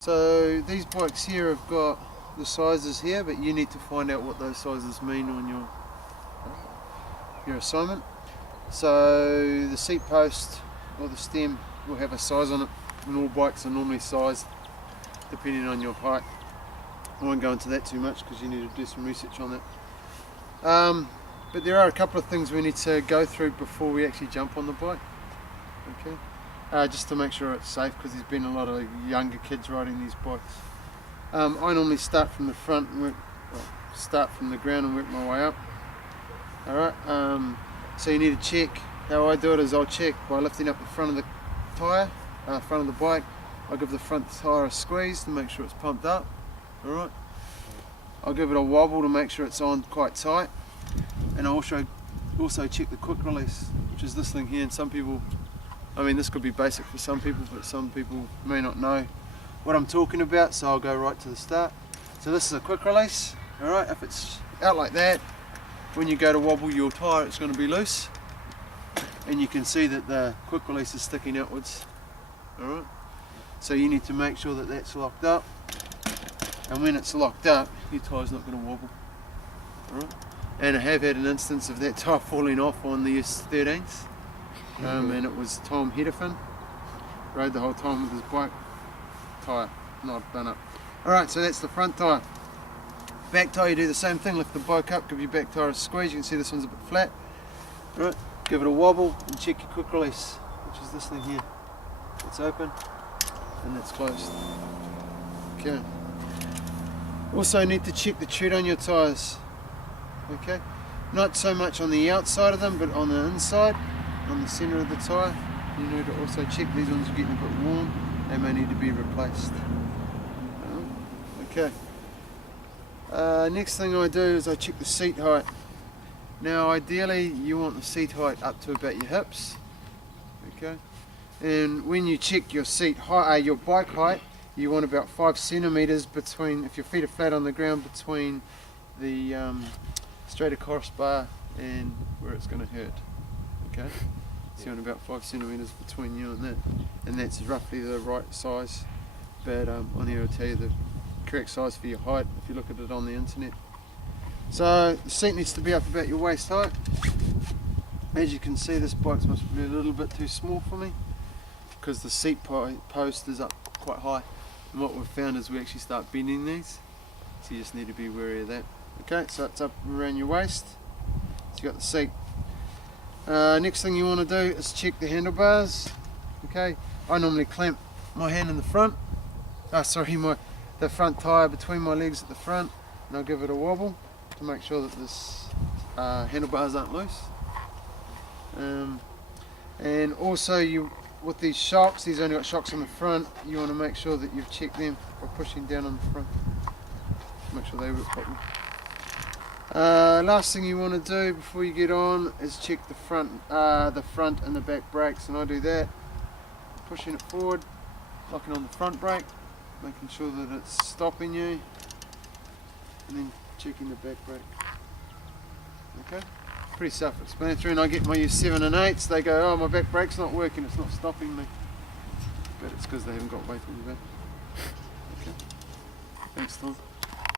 So these bikes here have got the sizes here, but you need to find out what those sizes mean on your assignment. So the seat post or the stem will have a size on it, and all bikes are normally sized depending on your height. I won't go into that too much because you need to do some research on that. But there are a couple of things we need to go through before we actually jump on the bike. Okay. Just to make sure it's safe, because there's been a lot of younger kids riding these bikes. I normally start from the front and start from the ground and work my way up. Alright, so you need to check. How I do it is I'll check by lifting up the front of the tyre, front of the bike. I'll give the front tyre a squeeze to make sure it's pumped up. Alright, I'll give it a wobble to make sure it's on quite tight, and I'll also check the quick release, which is this thing here. And some people, I mean, this could be basic for some people, but some people may not know what I'm talking about, so I'll go right to the start. So this is a quick release. Alright, if it's out like that, when you go to wobble your tyre, it's going to be loose, and you can see that the quick release is sticking outwards. Alright, so you need to make sure that that's locked up, and when it's locked up, your tyre's not going to wobble. Alright, and I have had an instance of that tyre falling off on the S13s. And it was Tom Hedefin, rode the whole time with his bike, tyre not done up. Alright, so that's the front tyre. Back tyre, you do the same thing, lift the bike up, give your back tyre a squeeze. You can see this one's a bit flat. Alright, give it a wobble and check your quick release, which is this thing here. It's open and it's closed. Okay. Also need to check the tread on your tyres. Okay, not so much on the outside of them, but on the inside, on the centre of the tyre. You need to also check these ones are getting a bit worn. They may need to be replaced. Okay. Next thing I do is I check the seat height. Now ideally you want the seat height up to about your hips. Okay. And when you check your seat height, your bike height, you want about 5 centimetres between, if your feet are flat on the ground, between the straight across bar and where it's going to hurt. Okay, so you want about 5 centimetres between you and that, and that's roughly the right size. But on here I'll tell you the correct size for your height if you look at it on the internet. So the seat needs to be up about your waist height. As you can see, this bike must be a little bit too small for me because the seat post is up quite high, and what we've found is we actually start bending these, so you just need to be wary of that. Okay, so it's up around your waist, so you got the seat. Next thing you want to do is check the handlebars. Okay, I normally clamp my hand in the front, the front tyre between my legs at the front, and I'll give it a wobble to make sure that this handlebars aren't loose. And also with these shocks, these only got shocks on the front, you want to make sure that you've checked them by pushing down on the front. Make sure they work properly. Last thing you want to do before you get on is check the front and the back brakes, and I do that, pushing it forward, locking on the front brake, making sure that it's stopping you, and then checking the back brake. Okay, pretty self-explanatory. And I get my 7 and 8s, they go, oh, my back brake's not working, it's not stopping me, but it's because they haven't got weight on the back. Okay, thanks Tom.